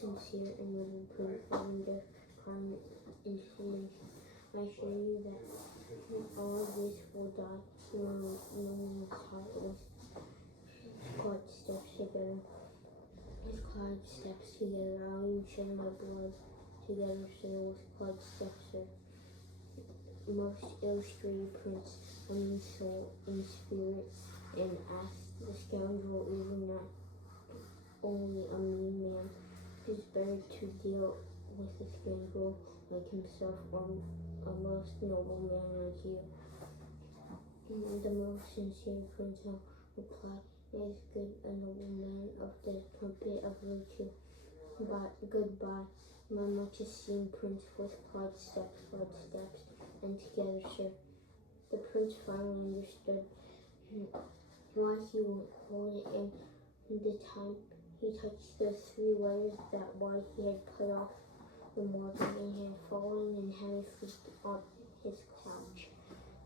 sincere and noble prince, having just crime insolence. I assure you that all this will die. Knowing his heart was caught steps together. His cloud steps together. I will shed my blood together, sir, with cloud steps, sir. Most illustrated prince, a mean soul in spirit, and asked the scoundrel even not only a mean man, who's better to deal with a scoundrel like himself or a most noble man like you. And the most sincere prince replied, "It is good a noble man of the trumpet of virtue. But goodbye, my much esteemed prince with cloud steps, and together, sir." The prince finally understood why he won't hold it, and the time he touched those 3 letters that why he had put off the morning and had fallen and heavy sleep on his couch,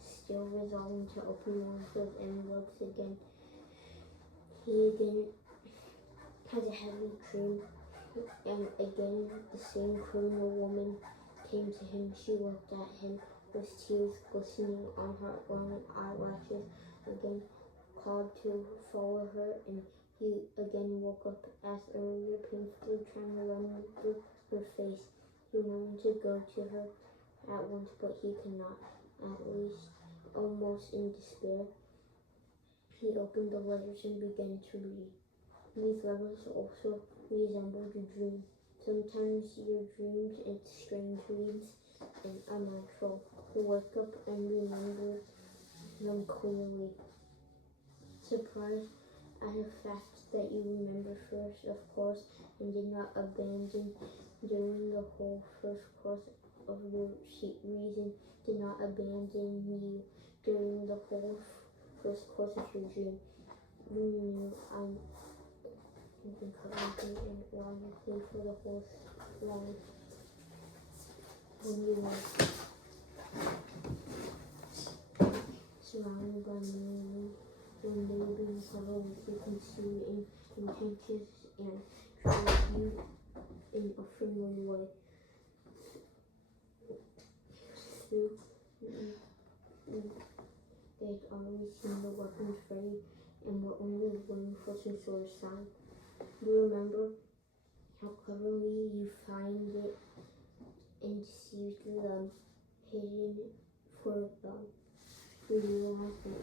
still resolving to open one of those envelopes again. He again had a heavy dream, and again the same criminal woman came to him. She looked at him with tears glistening on her long eyelashes, again called to follow her, and he again woke up as earlier, painfully trying to remember her face. He wanted to go to her at once, but he could not. At least, almost in despair, he opened the letters and began to read. These letters also resembled a dream. Sometimes your dreams and strange dreams and unnatural. You wake up and remember them clearly. Surprised at the fact that you remember first, of course, and did not abandon during the whole first course of your reason, did not abandon you during the whole first course of your dream. You knew I've been covering and logically for the whole long when you were surrounded by men when they were being settled with you, concealed and contentious, and treated you in a friendly way. Through they'd already seen the weapons ready and were only waiting for some sort of sign. You remember how cleverly you find it and deceived them, hidden for them. You realize that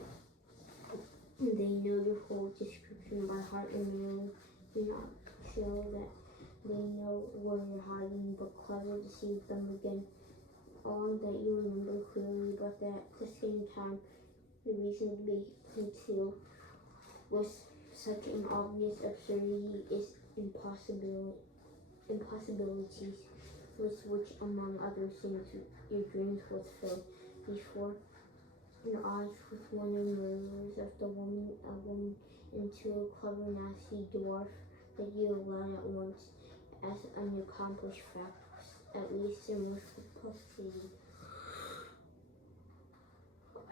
they know your whole description by heart and merely do not show that they know where you're hiding, but clever deceive them again. All that you remember clearly, but that at the same time the reason to be concealed with such an obvious absurdity is impossibilities with which, among other things, your dreams was filled. Before your eyes with one of murderers of a woman into a clever, nasty dwarf that you allowed at once as an accomplished fact, at least in most publicity.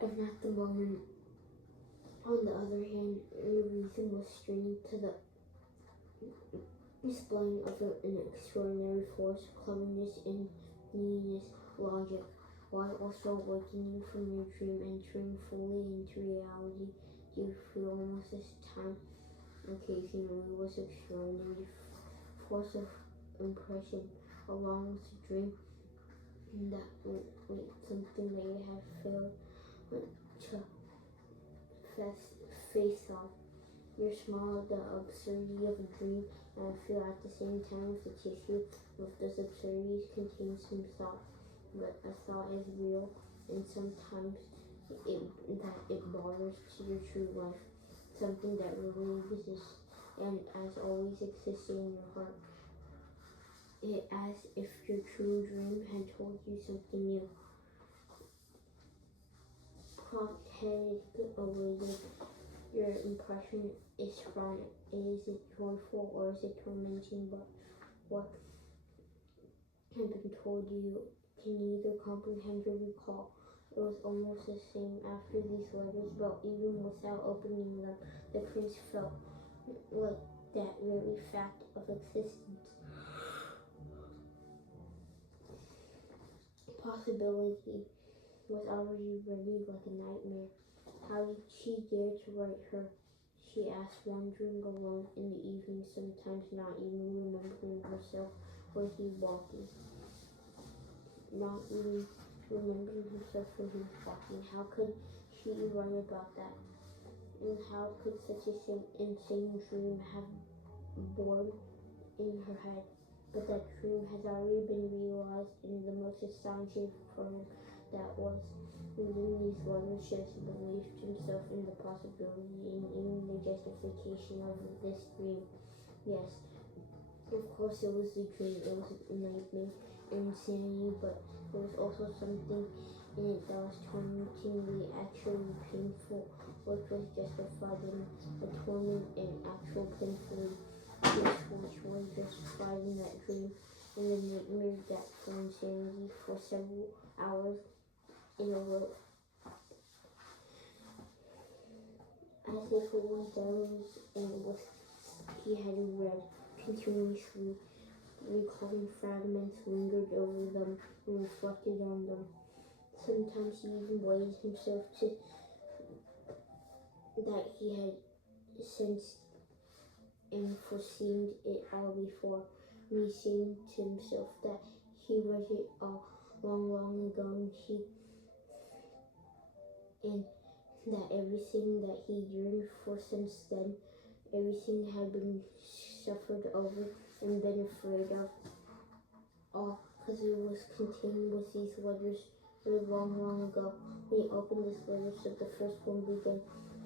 And at the moment, on the other hand, your reason was strained to the displaying of an extraordinary force, cleverness, ingenious logic, while also awakening from your dream, entering fully into reality. You feel almost this time occasionally was extraordinary force of impression, along with the dream, and that something that you have failed to face off. Your smile, the absurdity of a dream, and feel at the same time with the tissue of those absurdities contains some thought, but a thought is real, and sometimes it borders to your true life, something that really exists, and as always existed in your heart. It as if your true dream had told you something new. Clock-headed, awaited. Your impression is strong. Is it joyful or is it tormenting? But what had been told you can neither comprehend or recall. It was almost the same after these letters, but even without opening them, the prince felt like that very fact of existence possibility was already ready like a nightmare. How did she dare to write her? She asked, wandering alone in the evening, sometimes not even remembering herself where he was walking. Not even remembering herself where he was walking. How could she write about that? And how could such a insane dream have born in her head? But that dream has already been realized in the most astonishing form that was. Reading these letters, she believed himself in the possibility and even the justification of this dream. Yes, of course it was a dream, it was a nightmare and insanity, but there was also something in it that was tormentingly, actually painful, which was justified in a torment and actual painfully which was justified in that dream and the nightmare that for insanity for several hours in a row. As if it was those and what he had read, continuously recalling fragments, lingered over them and reflected on them. Sometimes he even blamed himself to that he had sensed and foreseen it all before, me saying to himself that he read it all long ago and that everything that he yearned for since then, everything had been suffered over and been afraid of, all because it was contained with these letters long ago. When he opened this letter, so the first one began,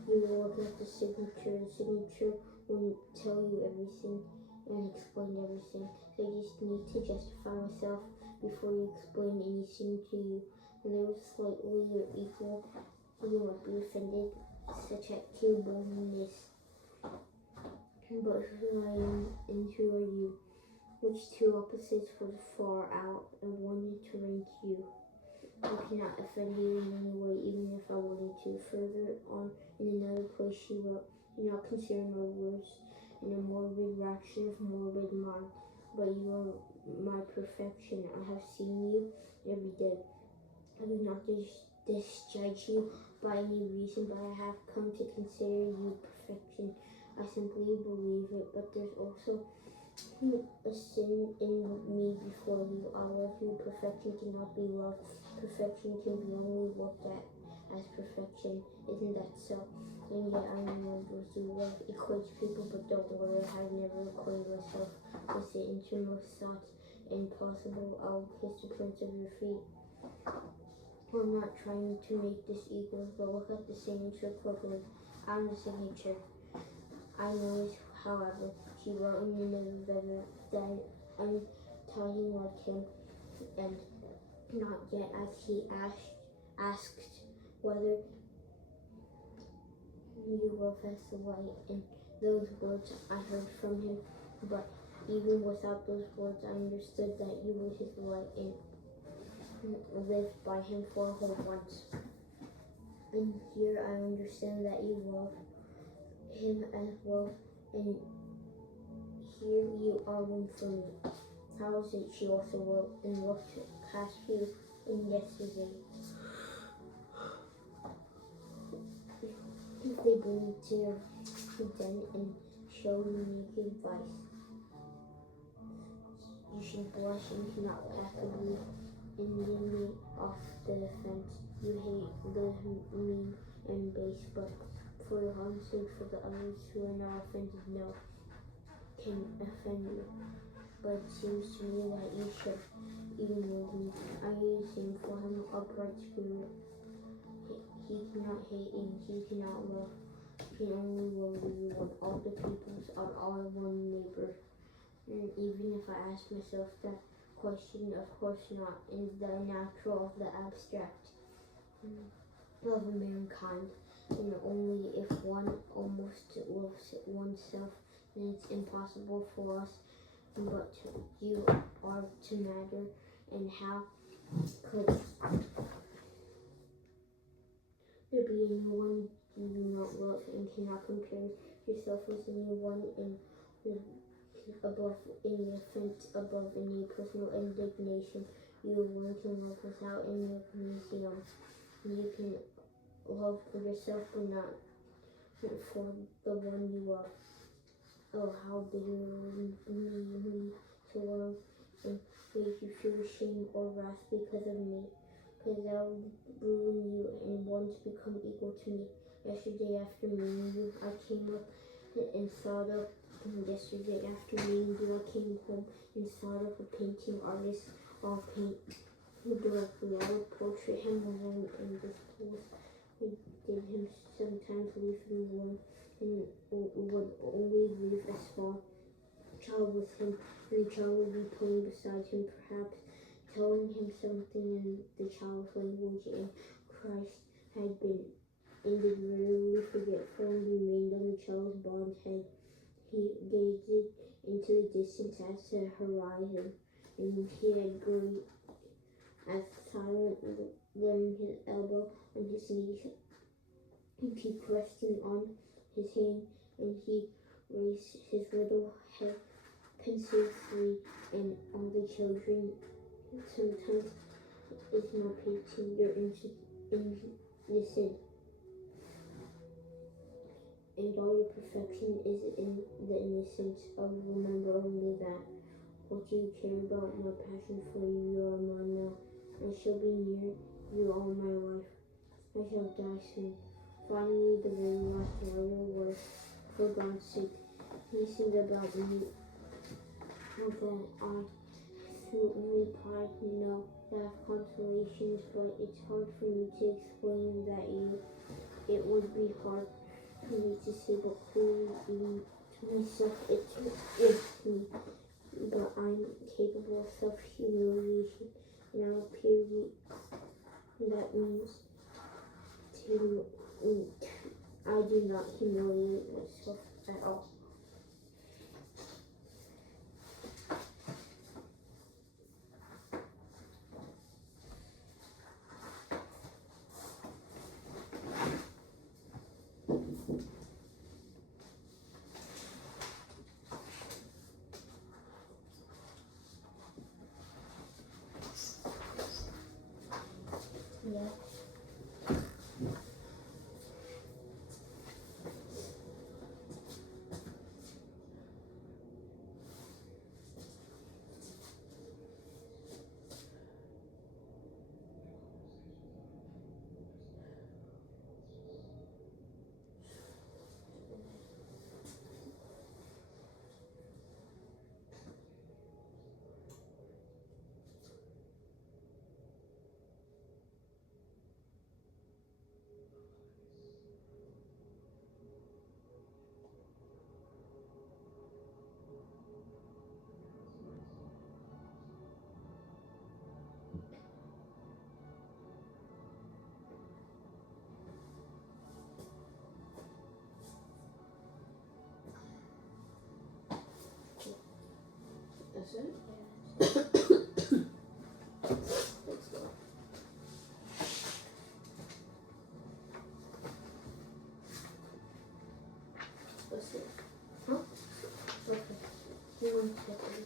you will look at the signature. The signature will tell you everything and explain everything. So I just need to justify myself before you explain anything to you. And there was slightly your equal, you won't be offended, such at two boldness. But who I am and who are you? Which two opposites were far out and wanted to rank you. I cannot offend you in any way, even if I wanted to. Further on, in another place she wrote, do not consider my words in a morbid rapture of morbid mind, but you are my perfection. I have seen you every day. I do not disjudge you by any reason, but I have come to consider you perfection. I simply believe it, but there's also a sin in me before you. I love you. Perfection cannot be loved. Perfection can be only looked at as perfection. Isn't that so? And yet I am one with you. Love equates people, but don't worry, I have never equated myself with the innermost thoughts. Impossible. I will kiss the prints of your feet. I'm not trying to make this equal, but look at the signature closely. On the signature, I noticed, however, she wrote in another letter that I'm talking like him, and not yet, as he asked whether you love as the light, and those words I heard from him, but even without those words, I understood that you were his light and lived by him for a whole once. And here I understand that you love him as well, and here you are one for me. How is it she also wrote and looked past you in yesterday? If they bring you to the den and show you naked vice, you should blush and cannot passively ending me off the fence. You hate the mean and base, but for your own sake, for the others who are not offended, no, can offend you. But it seems to me that you should even love me. I need the same for him, upright spirit. He cannot hate and he cannot love. He can only love you when all the peoples are all one neighbor. And even if I ask myself that question, of course not, in the natural of the abstract of mankind, and only if one almost loves oneself, then it's impossible for us, but you are to matter, and how could there be anyone you do not love and cannot compare yourself with anyone in above any offense, above any personal indignation, You learn to love without any of museum. You can love for yourself but not for the one you love. Oh, how bitterly to learn and make you feel shame or wrath because of me. Because I'll ruin you and once become equal to me. Yesterday after meeting you, I came up and thought of yesterday after meeting you, I came home and thought of a painting artist. I'll paint directly. I would portrait him alone in this place. I did him sometimes leave him alone and would always leave a small child with him, and the child would be playing beside him, perhaps telling him something in the child's language, and Christ had been ended rarely forgetful and remained on the child's bald head. He gazed into the distance as the horizon, and he had grown as silent, laying his elbow on his knee, and kept resting on his hand, and he raised his little head pensively, and all the children sometimes is not painting your innocent, and all your perfection is in the innocence of remembering that. What you care about, my passion for you, you are mine now. I shall be near you all my life. I shall die soon. Finally, the very last warrior was, for God's sake, hastened about me. With that, I replied, no, I have consolations, but it's hard for me to explain that it would be hard for me to say, but clearly even to myself, it's me. But I'm capable of self-humiliation, and I'll appear weak. That means I do not humiliate myself at all. Yeah. That's it? Let's go. That's it. Huh? Okay. 1 second.